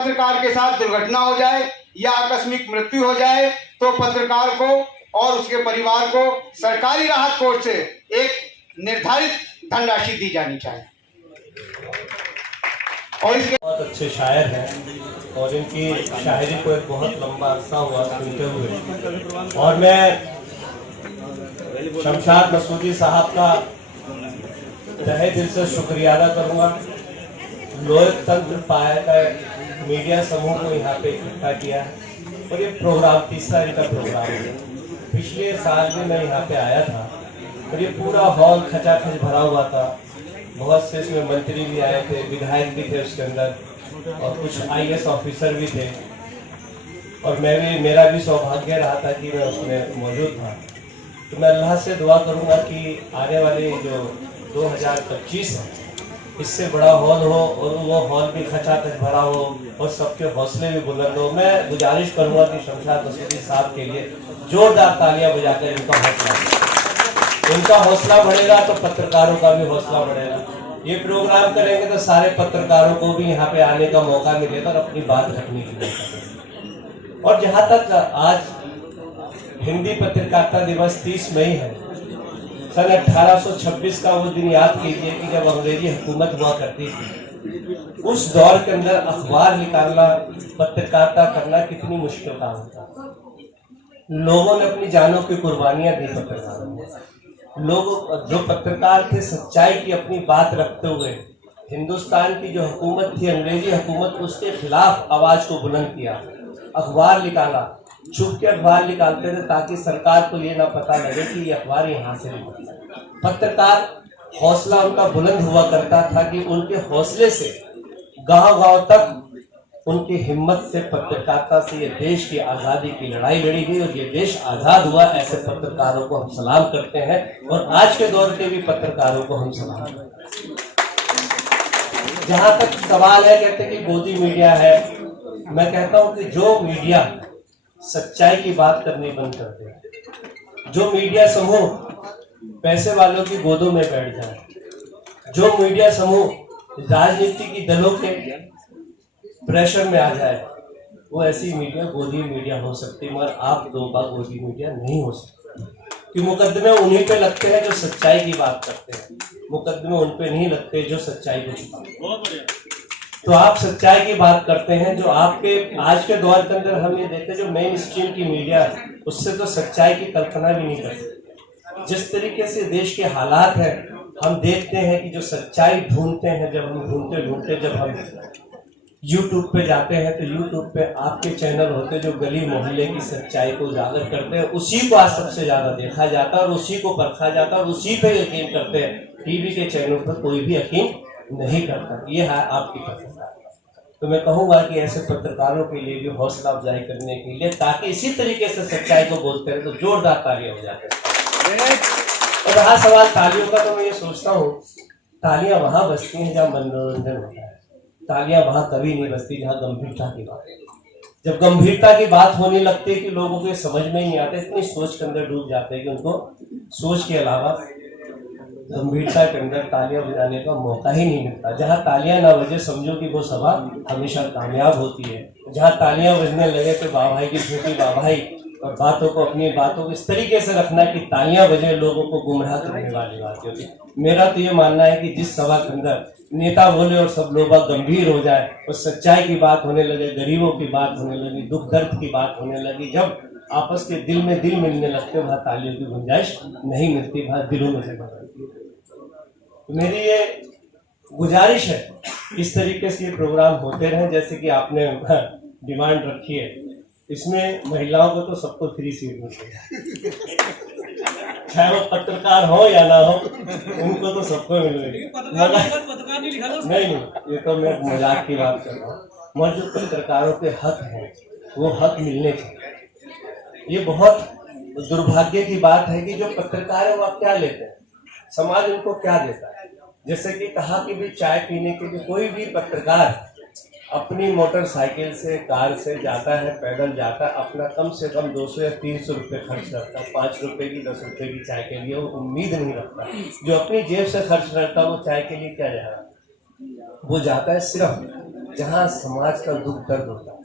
पत्रकार के साथ दुर्घटना हो जाए या आकस्मिक मृत्यु हो जाए तो पत्रकार को और उसके परिवार को सरकारी राहत कोष से एक निर्धारित धनराशि दी जानी चाहिए। और इसके बहुत अच्छे शायर हैं और इनकी शायरी को एक बहुत लंबा अरसा हुआ सुनते हुए, और मैं शमशाद मसूदी साहब का तहे दिल से शुक्रिया अदा करूँगा। लोक तंत्र पाया का मीडिया समूह को यहाँ पे इकट्ठा किया है और ये प्रोग्राम तीसरा इनका प्रोग्राम है। पिछले साल में मैं यहाँ पे आया था और ये पूरा हॉल खचाखच भरा हुआ था। बहुत से इसमें मंत्री भी आए थे, विधायक भी थे उसके अंदर, और कुछ IAS ऑफिसर भी थे, और मेरा भी सौभाग्य रहा था कि मैं उसमें मौजूद था। तो मैं अल्लाह से दुआ करूँगा कि आने वाले जो 2025 है इससे बड़ा हॉल हो और वो हॉल भी खचाखच भरा हो और सबके हौसले भी बुलंद हो। मैं गुजारिश करूँगा कि शमशाद मसूदी साहब के लिए जोरदार तालियां बजाकर इनका हौसला बढ़ेगा तो पत्रकारों का भी हौसला बढ़ेगा। ये प्रोग्राम करेंगे तो सारे पत्रकारों को भी यहाँ पे आने का मौका मिलेगा और अपनी बात रखने के लिए। और जहाँ तक आज हिंदी पत्रकारिता दिवस 30 मई है, सन 1826 का वो दिन याद कीजिए कि जब अंग्रेजी हुकूमत हुआ करती थी। उस दौर के अंदर अखबार निकालना, पत्रकारिता करना कितनी मुश्किल काम था। लोगों ने अपनी जानों की कुर्बानियां दी पत्रकारों को। लोग जो पत्रकार थे सच्चाई की अपनी बात रखते हुए हिंदुस्तान की जो हुकूमत थी, अंग्रेजी हुकूमत, उसके खिलाफ आवाज को बुलंद किया। अखबार निकाला, छुप के अखबार निकालते थे ताकि सरकार को ये ना पता लगे कि ये अखबार यहाँ से निकलता है। पत्रकार हौसला उनका बुलंद हुआ करता था कि उनके हौसले से गांव-गांव तक उनकी हिम्मत से, पत्रकारिता से ये देश की आज़ादी की लड़ाई लड़ी गई और ये देश आज़ाद हुआ। ऐसे पत्रकारों को हम सलाम करते हैं और आज के दौर के भी पत्रकारों को हम सलाम करते हैं। जहाँ तक सवाल है, कहते हैं कि गोदी मीडिया है, मैं कहता हूँ कि जो मीडिया सच्चाई की बात करनी बंद कर दे, जो मीडिया समूह पैसे वालों की गोदों में बैठ जाए, जो मीडिया समूह राजनीति की दलों के प्रेशर में आ जाए, वो ऐसी मीडिया गोदी मीडिया हो सकती है, मगर आप लोगों का गोदी मीडिया नहीं हो सकता। कि मुकदमे उन्हीं पे लगते हैं जो सच्चाई की बात करते हैं, मुकदमे उन पे नहीं लगते जो सच्चाई को छुपाते हैं। तो आप सच्चाई की बात करते हैं, जो आपके आज के दौर के अंदर हम ये देखते हैं जो मेन स्ट्रीम की मीडिया है उससे तो सच्चाई की कल्पना भी नहीं कर सकते। जिस तरीके से देश के हालात हैं, हम देखते हैं कि जो सच्चाई ढूंढते हैं, जब हम ढूंढते जब हम YouTube पे जाते हैं तो YouTube पे आपके चैनल होते हैं जो गली मोहल्ले की सच्चाई को उजागर करते हैं, उसी को आज सबसे ज्यादा देखा जाता है और उसी को परखा जाता है और उसी पे यकीन करते हैं। टीवी के चैनल पर कोई भी यकीन नहीं करता। ये है आपकी पत्रकारिता। तो मैं कहूँगा कि ऐसे पत्रकारों के लिए भी हौसला अफजाई करने के लिए, ताकि इसी तरीके से सच्चाई को बोलते रहे, तो जोरदार तालियां हो जाते हैं। और रहा सवाल तालियों का, तो मैं ये सोचता हूँ तालियां वहां बजती हैं जहाँ मनोरंजन होता है, तालियां वहां कभी नहीं बजती जहां गंभीरता की बात है। जब गंभीरता की बात होने लगती है कि लोगों को समझ में ही नहीं आता, इतनी सोच के अंदर डूब जाते हैं कि उनको सोच के अलावा गंभीरता के अंदर तालियां बजाने का मौका ही नहीं मिलता। जहां तालियां ना बजे समझो कि वो सभा हमेशा कामयाब होती है। जहां तालियां बजने लगे तो वाहवाही की झूठी वाहवाही और बातों को, अपनी बातों को इस तरीके से रखना कि तालियां बजे लोगों को गुमराह करने वाली बात होती है। मेरा तो ये मानना है कि जिस सभा के अंदर नेता बोले और सब लोग गंभीर हो जाए और सच्चाई की बात होने लगे, गरीबों की बात होने लगी, दुख दर्द की बात होने लगी, जब आपस के दिल में दिल मिलने लगते वहाँ तालियों की गुंजाइश नहीं मिलती, वहाँ दिलों में से बदलती है। तो मेरी ये गुजारिश है इस तरीके से ये प्रोग्राम होते रहे जैसे कि आपने डिमांड रखी है। इसमें महिलाओं को तो सबको फ्री सीट मिलती है, चाहे वो पत्रकार हो या ना हो, उनको तो सबको मिल रही है। नहीं, ये तो मैं मजाक की बात कर रहा हूँ। मौजूद पत्रकारों के हक हैं, वो हक मिलने चाहिए। ये बहुत दुर्भाग्य की बात है कि जो पत्रकार है वो आप क्या लेते हैं, समाज उनको क्या देता है। जैसे कि कहा कि भी चाय पीने के लिए कोई भी पत्रकार अपनी मोटरसाइकिल से, कार से जाता है, पैदल जाता है, अपना कम से कम 200 या 300 रुपये खर्च करता है। 5 रुपये की, 10 रुपये की चाय के लिए वो उम्मीद नहीं रखता। जो अपनी जेब से खर्च करता है वो चाय के लिए क्या जा रहा है, वो जाता है सिर्फ जहाँ समाज का दुख दर्द होता है।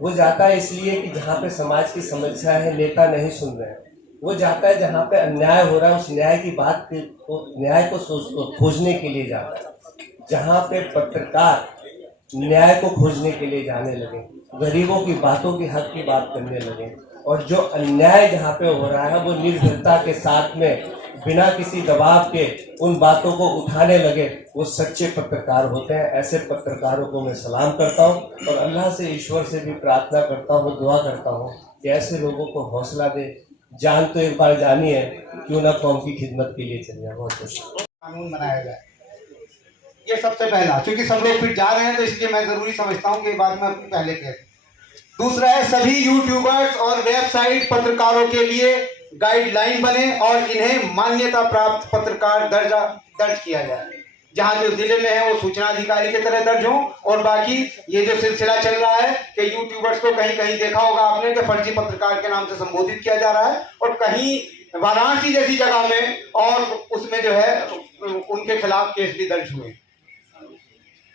वो जाता है इसलिए कि जहाँ पे समाज की समस्या है नेता नहीं सुन रहे हैं। वो जाता है जहाँ पे अन्याय हो रहा है, उस न्याय की बात न्याय को खोजने के लिए जाता है। जहाँ पे पत्रकार न्याय को खोजने के लिए जाने लगे, गरीबों की बातों की हक की बात करने लगे, और जो अन्याय जहाँ पे हो रहा है वो निर्भीकता के साथ में बिना किसी दबाव के उन बातों को उठाने लगे, वो सच्चे पत्रकार होते हैं। ऐसे पत्रकारों को मैं सलाम करता हूँ और अल्लाह से, ईश्वर से भी प्रार्थना करता हूँ, दुआ करता हूँ कि ऐसे लोगों को हौसला दे। जान तो एक बार जानी है, क्यों ना कौम की खिदमत के लिए चल जाए। बहुत खुश कानून बनाया जाए, ये सबसे पहला। क्योंकि सब लोग फिर जा रहे हैं तो इसलिए मैं जरूरी समझता हूँ कि ये बात मैं अपनी पहले कह दूं। दूसरा है, सभी यूट्यूबर्स और वेबसाइट पत्रकारों के लिए गाइडलाइन बने और इन्हें मान्यता प्राप्त पत्रकार दर्जा दर्ज किया जाए। जहां जो जिले में है वो सूचना अधिकारी की तरह दर्ज हो। और बाकी ये जो सिलसिला चल रहा है कि यूट्यूबर्स को कहीं कहीं देखा होगा आपने कि फर्जी पत्रकार के नाम से संबोधित किया जा रहा है, और कहीं वाराणसी जैसी जगह में और उसमें जो है उनके खिलाफ केस भी दर्ज हुए।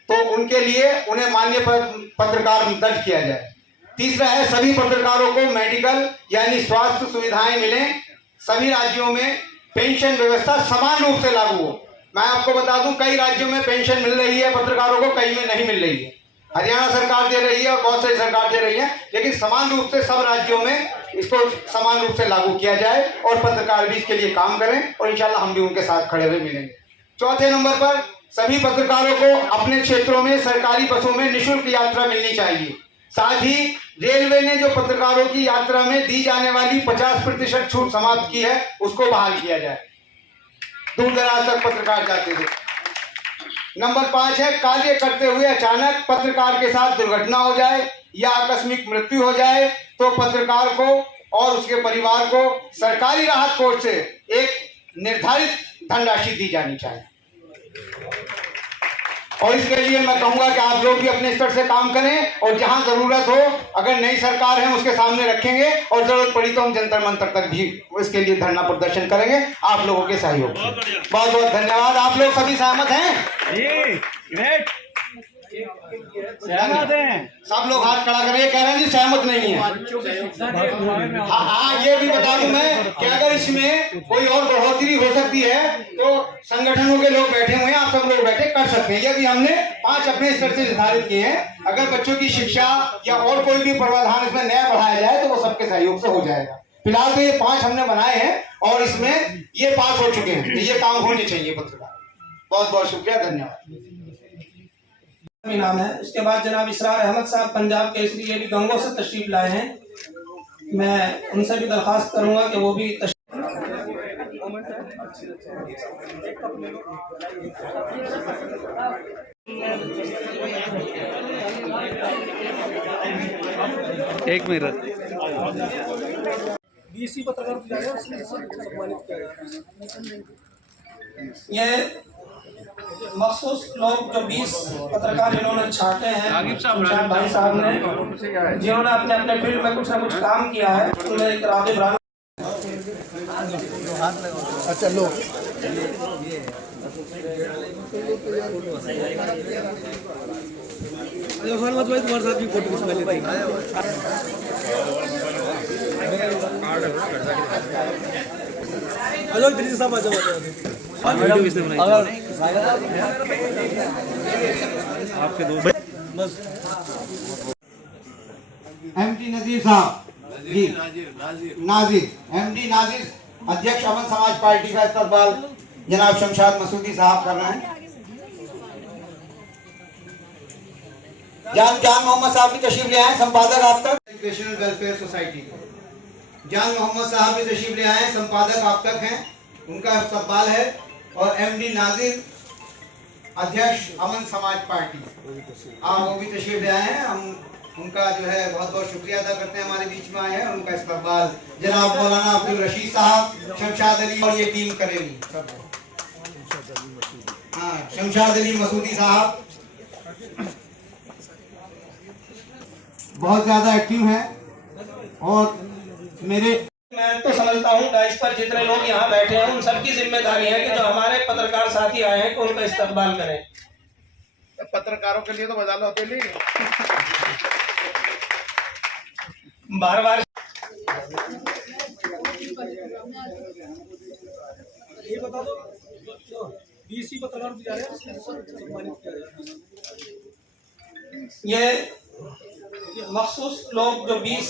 तो उनके लिए उन्हें मान्य पत्रकार दर्ज किया जाए। तीसरा है, सभी पत्रकारों को मेडिकल यानी स्वास्थ्य सुविधाएं मिलें। सभी राज्यों में पेंशन व्यवस्था समान रूप से लागू हो। मैं आपको बता दूं, कई राज्यों में पेंशन मिल रही है पत्रकारों को, कई में नहीं मिल रही है। हरियाणा सरकार दे रही है और बहुत सारी सरकार दे रही है, लेकिन समान रूप से सब राज्यों में इसको समान रूप से लागू किया जाए और पत्रकार भी इसके लिए काम करें, और इंशाल्लाह हम भी उनके साथ खड़े हुए मिलेंगे। चौथे नंबर पर, सभी पत्रकारों को अपने क्षेत्रों में सरकारी बसों में निःशुल्क यात्रा मिलनी चाहिए। साथ ही रेलवे ने जो पत्रकारों की यात्रा में दी जाने वाली 50% छूट समाप्त की है, उसको बहाल किया जाए। दूर दराज तक पत्रकार जाते थे। नंबर 5 है, कार्य करते हुए अचानक पत्रकार के साथ दुर्घटना हो जाए या आकस्मिक मृत्यु हो जाए तो पत्रकार को और उसके परिवार को सरकारी राहत कोष से एक निर्धारित धनराशि दी जानी चाहिए। और इसके लिए मैं कहूंगा कि आप लोग भी अपने स्तर से काम करें, और जहां जरूरत हो, अगर नई सरकार है उसके सामने रखेंगे, और जरूरत पड़ी तो हम जंतर मंतर तक भी इसके लिए धरना प्रदर्शन करेंगे आप लोगों के सहयोग। बहुत बहुत धन्यवाद। आप लोग सभी सहमत हैं? सहमत हैं? सब लोग हाथ खड़ा करें। कह रहे हैं जी सहमत नहीं है। हाँ, ये भी बता दूं मैं कि अगर इसमें कोई और बढ़ोतरी हो सकती है तो संगठनों के लोग बैठे हुए हैं, आप सब लोग बैठे कर सकते हैं। ये भी हमने 5 अपने स्तर से निर्धारित किए हैं। अगर बच्चों की शिक्षा या और कोई भी प्रावधान इसमें नया बढ़ाया जाए तो वो सबके सहयोग से हो जाएगा। फिलहाल तो ये 5 हमने बनाए हैं और इसमें ये पास हो चुके हैं, तो ये काम होने चाहिए पत्रकार। बहुत बहुत शुक्रिया, धन्यवाद। नाम है। उसके बाद जनाब इसरार अहमद साहब पंजाब केसरी, ये भी गंगों से तशरीफ लाए हैं। मैं उनसे भी दरख्वास्त करूंगा कि वो भी एक मिनट। बीसी पत्रकार ये मखसूस लोग जो 20 पत्रकार इन्होंने छाटे हैं शमशाद भाई साहब ने, जिन्होंने अपने अपने फील्ड में कुछ ना कुछ काम किया है, उनमें एक रागिब राना। अच्छा लो, कुमार साहब की फोटो खिंचवा लेते हैं। साहब आ जाओ। वीडियो किसने बनाई? आपके दोस्त बस। एमडी नजीर साहब जी, नाजिर एमडी नाजिर, अध्यक्ष अमन समाज पार्टी का इस्तकबाल जनाब शमशाद मसूदी साहब कर रहे हैं। जान मोहम्मद साहब भी तशरीफ ले आए, संपादक आप तक एजुकेशनल वेलफेयर सोसाइटी। जान मोहम्मद साहब भी तशरीफ ले आए, संपादक आप तक हैं, उनका इस्तकबाल है। और एमडी नाजिर, अध्यक्ष अमन समाज पार्टी, वो भी तशरीफ ले आए हैं। हम उनका जो है बहुत बहुत शुक्रिया अदा करते हैं, हमारे बीच में आए हैं। उनका इस्तकबाल जनाब मौलाना अब्दुल रशीद साहब, शमशाद अली और ये टीम करेगी। हाँ, शमशाद अली मसूदी साहब बहुत ज्यादा एक्टिव हैं और मैं तो समझता हूँ इस पर जितने लोग यहाँ बैठे हैं उन सबकी जिम्मेदारी है कि जो हमारे पत्रकार साथी आए हैं कि उनका इस्तकबाल करें। पत्रकारों के लिए तो बजा लो अकेली। बार बार ये बता दो 20 पत्रकार जा रहे हैं सम्मानित किया रहे हैं। ये मखसूस लोग जो 20